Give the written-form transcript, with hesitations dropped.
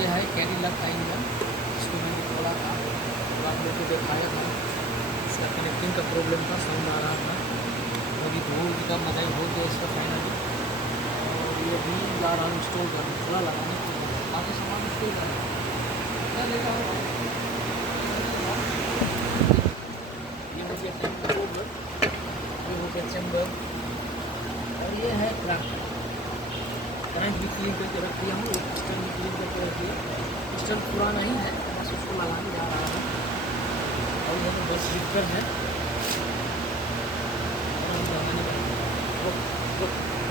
ये है कैडिलक का इंजन, इसको मैंने खोला था और आप लोग को दिखाया था। इसका कनेक्टिंग का प्रॉब्लम था, साउंड आ रहा था। अभी धो का मदाई हो गया इसका फाइनली, और ये भी ला रहा हूँ इंस्टॉल करने, थोड़ा लगाने के लिए बाकी सामान इंस्टॉल करना क्या लेगा होगा। ये हो गया चैम्बर, ये हो गया चैम्बर, और ये है करंट भी क्लीन करके रख दिया हूँ, एक पिस्टन भी क्लीन करके रख दिया। पिस्टन पुराना ही है, बस उसको लगाने जा रहा है। और ये तो बस लिफ्टर है, लगाने का